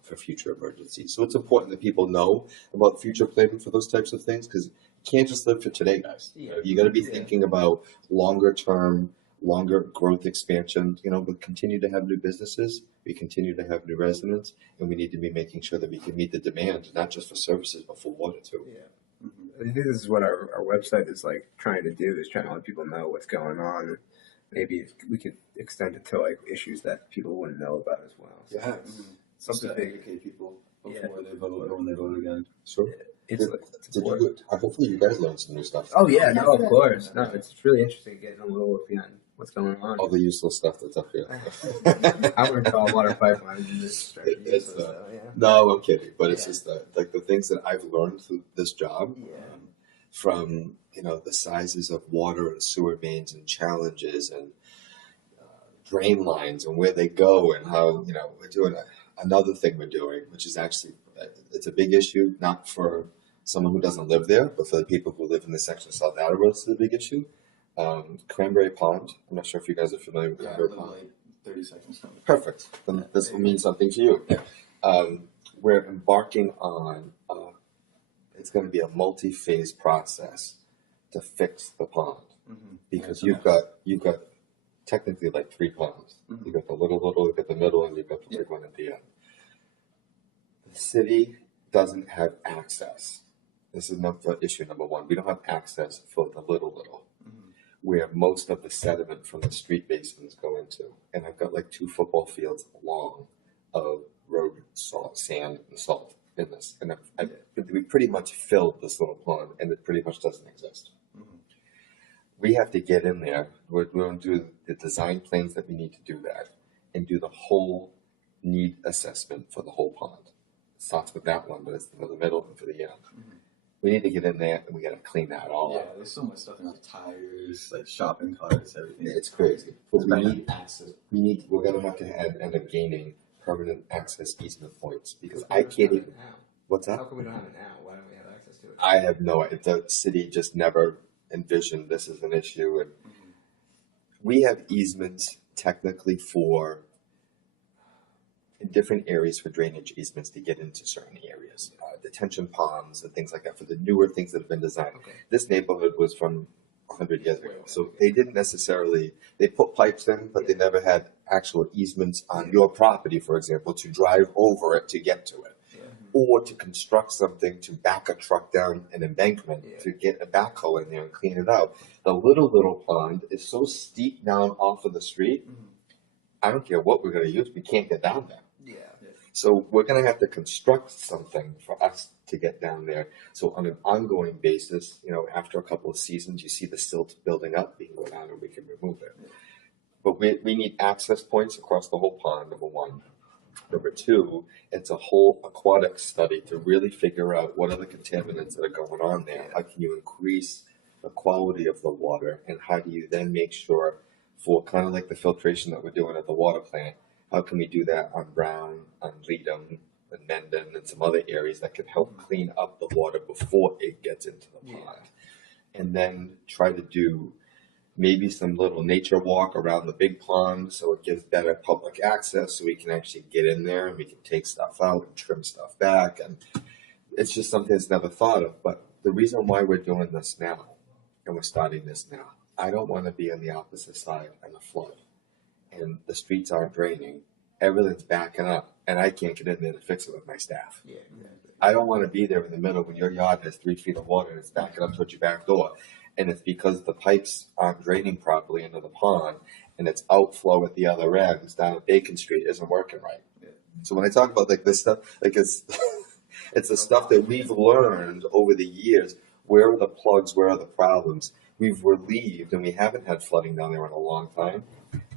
for future emergencies. So it's important that people know about future planning for those types of things because you can't just live for today, guys. You got to be thinking about longer term, longer growth expansion. We continue to have new businesses, we continue to have new residents, and we need to be making sure that we can meet the demand, not just for services, but for water too. Yeah. I think this is what our website is like trying to do, is trying to let people know what's going on. Maybe if we could extend it to like issues that people wouldn't know about as well. So Something to big. educate people before they vote or when they vote again. Sure. It's important. Hopefully you guys learned some new stuff. Oh yeah, no, of course. No, it's really interesting getting a little look behind what's going on. All the useless stuff that's up here. I would call water pipelines and just No, I'm kidding. But it's just like the things that I've learned through this job, from the sizes of water and sewer mains and challenges and drain lines and where they go and how we're doing another thing we're doing, which is actually it's a big issue, not for someone who doesn't live there, but for the people who live in the section of South Attleboro, it's a big issue. Cranberry Pond. I'm not sure if you guys are familiar with Cranberry Pond. Like 30 seconds from it. Perfect. Then this will mean something to you. We're embarking on it's going to be a multi-phase process to fix the pond because you've got technically like 3 ponds. You've got the little, you've got the middle, and you've got the big one at the end. The city doesn't have access. This is issue number one. We don't have access for the little, where most of the sediment from the street basins go into. And I've got like 2 football fields long of road salt, sand, and salt in this. And we pretty much filled this little pond, and it pretty much doesn't exist. We have to get in there. We're going to do the design plans that we need to do that and do the whole need assessment for the whole pond. It starts with that one, but it's for the middle and for the end. We need to get in there and we got to clean that all up. Yeah, there's so much stuff in like tires, like shopping carts, everything. It's crazy. But we need access. We're going to have to end up gaining permanent access easement points because I can't even. What's that? How come we don't have it now? Why don't we have access to it? I have no idea. The city just never envisioned this as an issue, and we have easements technically for in different areas for drainage easements to get into certain areas, detention ponds and things like that for the newer things that have been designed. This neighborhood was from 100 years ago, so they didn't necessarily, they put pipes in, but they never had actual easements on your property, for example, to drive over it to get to it. Or to construct something to back a truck down an embankment to get a backhoe in there and clean it out. The little pond is so steep down off of the street. I don't care what we're going to use. We can't get down there. So we're going to have to construct something for us to get down there. So on an ongoing basis, after a couple of seasons, you see the silt building up, we can go down and we can remove it. But we need access points across the whole pond, number one. Number two, it's a whole aquatic study to really figure out what are the contaminants that are going on there. How can you increase the quality of the water, and how do you then make sure for kind of like the filtration that we're doing at the water plant, how can we do that on Brown, on Leadham, and Mendon, and some other areas that can help clean up the water before it gets into the pond? And then try to do maybe some little nature walk around the big pond so it gives better public access so we can actually get in there and we can take stuff out and trim stuff back. And it's just something that's never thought of. But the reason why we're doing this now and we're starting this now, I don't want to be on the opposite side in a flood and the streets aren't draining, everything's backing up, and I can't get in there to fix it with my staff. I don't want to be there in the middle when your yard has 3 feet of water and it's backing up towards your back door. And it's because the pipes aren't draining properly into the pond, and its outflow at the other ends down Bacon Street isn't working right. So when I talk about like this stuff, like it's the stuff that we've learned over the years. Where are the plugs? Where are the problems? We've relieved, and we haven't had flooding down there in a long time.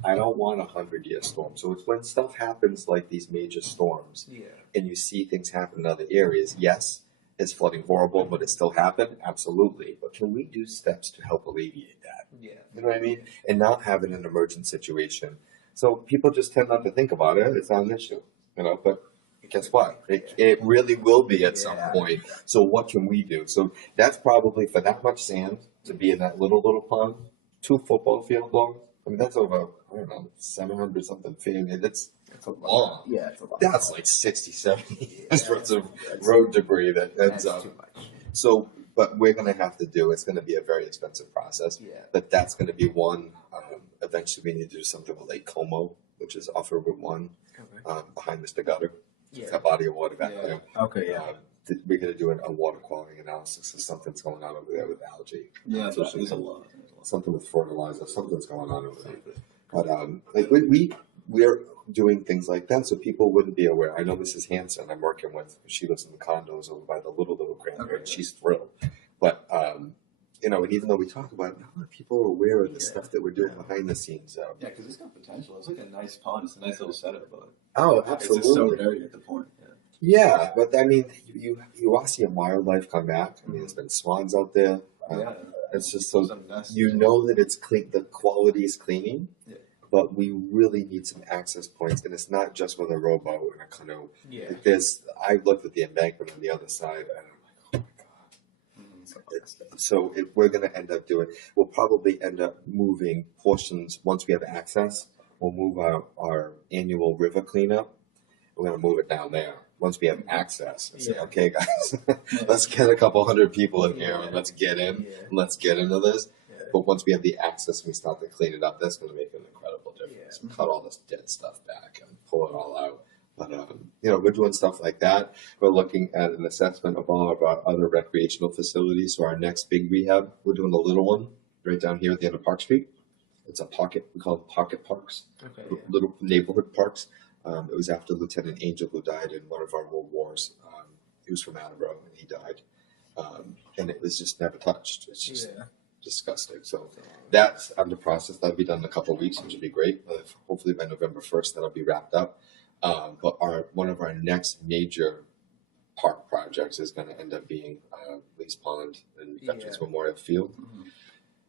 I don't want a 100-year storm. So it's when stuff happens like these major storms, and you see things happen in other areas. Yes. Is flooding horrible, but it still happened? Absolutely. But can we do steps to help alleviate that? You know what I mean? And not have it an emergent situation. So people just tend not to think about it. It's not an issue, but guess what? It really will be at some point. So what can we do? So that's probably for that much sand to be in that little pond. 2 football field long. I mean, that's over, I don't know, 700 something feet. I mean, that's long. Yeah, it's a lot. That's like 60, 70 years worth of road debris that ends That's up. too much. So, but we're going to have to do, it's going to be a very expensive process. Yeah. But that's going to be one. Eventually, we need to do something with Lake Como, which is off of Route 1, Okay. Behind Mr. Gutter. Yeah. That body of water back Yeah. there. Okay. Yeah. We're going to do a water quality analysis of something's going on over there with algae. Yeah, So there's a lot. something with fertilizer, something's going on over there. But like we're doing things like that so people wouldn't be aware. I know Mrs. Hanson I'm working with. She lives in the condos over by the little granddaughter, and she's thrilled. But you know, and even though we talk about it, not a lot of people are aware of the stuff that we're doing behind the scenes. Yeah, because it's got potential. It's like a nice pond. It's a nice little setup, but Oh, it's just so dirty at the point. Yeah, but I mean, you are seeing wildlife come back. I mean, there's been swans out there. Yeah. It's just so Some nests. you know that it's clean. The quality is cleaning, Yeah. but we really need some access points, and it's not just with a rowboat and a canoe. Yeah. Like this, I looked at the embankment on the other side, and I'm like, oh my god. So we're going to end up doing. We'll probably end up moving portions once we have access. We'll move our annual river cleanup. We're going to move it down there once we have access and say, Yeah. okay, guys, let's get a couple hundred people in here and let's get in. Yeah. And let's get into this. Yeah. But once we have the access and we start to clean it up, that's going to make an incredible difference. Yeah. Cut all this dead stuff back and pull it all out. But, you know, we're doing stuff like that. We're looking at an assessment of all of our other recreational facilities. So our next big rehab, we're doing a little one right down here at the end of Park Street. It's a pocket. We call them pocket parks, Okay. Yeah. little neighborhood parks. It was after Lieutenant Angel, who died in one of our world wars. He was from Attleboro, and he died. And it was just never touched. It's just disgusting. So that's under process. That'll be done in a couple of weeks, which would be great. Hopefully by November 1st, that'll be wrapped up. But one of our next major park projects is going to end up being Lee's Pond and Veterans Memorial Field,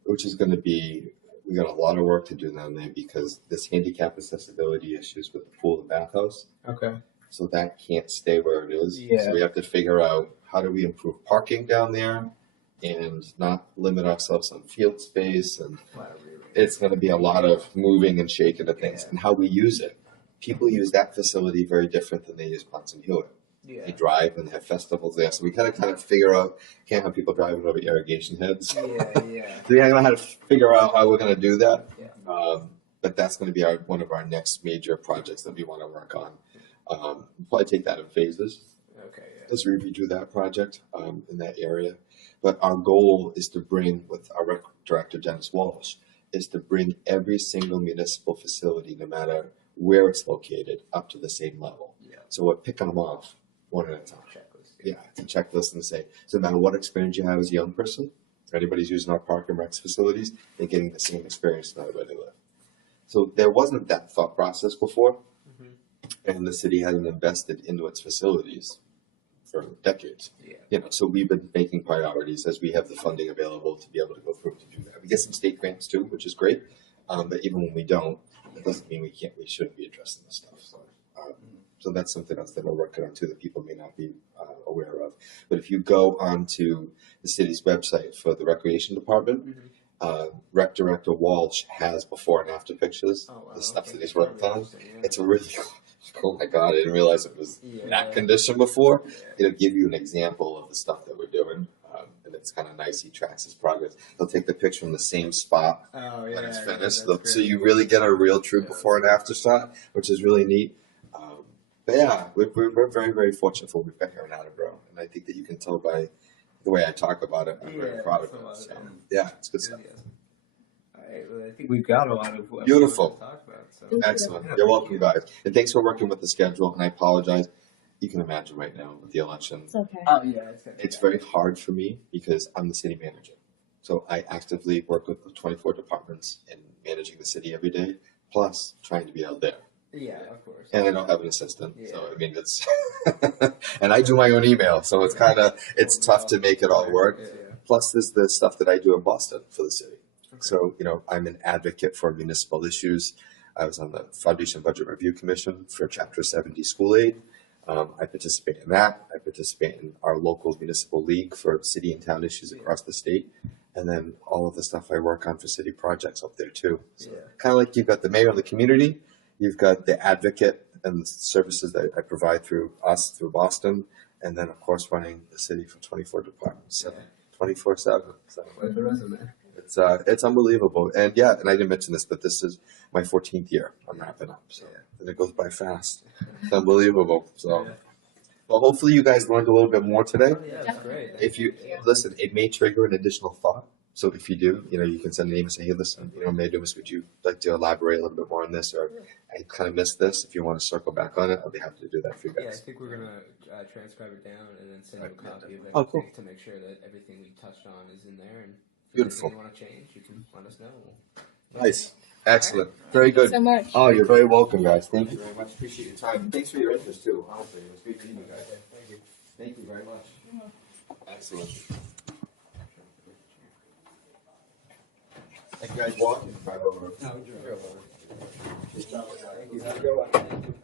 which is going to be. We got a lot of work to do down there because there's handicap accessibility issues with the pool and bathhouse. Okay. So that can't stay where it is. Yeah. So we have to figure out how do we improve parking down there and not limit ourselves on field space. And it's going to be a lot of moving and shaking of things and how we use it. People use that facility very different than they use Ponce and Hewitt. Yeah. They drive and they have festivals there. So we kind of figure out, can't have people driving over irrigation heads. Yeah. So we don't know how to figure out how we're going to do that. Yeah. But that's going to be one of our next major projects that we want to work on. We'll probably take that in phases Okay. Yeah. as we redo that project in that area. But our goal is to bring, with our rec director, Dennis Walsh, is to bring every single municipal facility, no matter where it's located, up to the same level. Yeah. So we're picking them off one at a time. Checklist. Yeah, it's a checklist and say, so no matter what experience you have as a young person, anybody's using our park and rec facilities, they're getting the same experience no matter where they live. So there wasn't that thought process before, and the city hadn't invested into its facilities for decades. Yeah. You know, so we've been making priorities as we have the funding available to be able to go through to do that. We get some state grants too, which is great, but even when we don't, that doesn't mean we shouldn't be addressing this stuff. So that's something else that we're working on too that people may not be aware of. But if you go onto the city's website for the recreation department, Rec Director Walsh has before and after pictures, the stuff that he's worked on. It's a really, oh my God, I didn't realize it was that condition before. It'll give you an example of the stuff that we're doing. And it's kind of nice. He tracks his progress. He'll take the picture from the same spot when it's finished. So you really get a real true before and after shot, which is really neat. But yeah, we're very, very fortunate for what we've got here in Attleboro. And I think that you can tell by the way I talk about it. I'm very proud of it. So, yeah, it's good stuff. All right, well, I think we've got a lot of what Beautiful. we wanted to talk about. So. Thank you. Excellent. You're welcome, guys. And thanks for working with the schedule. And I apologize. You can imagine right now with the election, It's okay. Oh yeah, it's very hard for me because I'm the city manager. So I actively work with the 24 departments in managing the city every day, plus trying to be out there. Yeah, of course. And I don't have an assistant, so I mean it's, and I do my own email, so it's tough to make it all work. Yeah. Plus, there's the stuff that I do in Boston for the city. So I'm an advocate for municipal issues. I was on the Foundation Budget Review Commission for Chapter 70 School Aid. I participate in that. I participate in our local municipal league for city and town issues across the state. and then all of the stuff I work on for city projects up there too. So Yeah. kind of like you've got the mayor of the community, you've got the advocate and the services that I provide through us, through Boston, and then of course running the city for 24 departments, so 24/7. So Quite the resume. it's unbelievable. And yeah, and I didn't mention this, but this is my 14th year. I'm wrapping up, so and it goes by fast. It's unbelievable. So. Yeah. Well, hopefully you guys learned a little bit more today. Oh, yeah, that's great. If you listen, it may trigger an additional thought. So if you do, you can send an email and say, hey, listen, Mayor Dumas, would you like to elaborate a little bit more on this? Or I kind of missed this. If you want to circle back on it, I'll be happy to do that for you Yeah, I guys. think we're gonna transcribe it down and then send you a copy of it. Oh, cool. To make sure that everything we touched on is in there. And if Beautiful. there's anything you want to change, you can let us know. Nice. Excellent. Very good. So much. Oh, you're very welcome, guys. Thank you very much. Appreciate your time. Thanks for your interest, too. Honestly, it was great meeting you guys. Thank you. Thank you very much. Excellent. Thank you guys walking. No, enjoy. Thank you. Have a good one.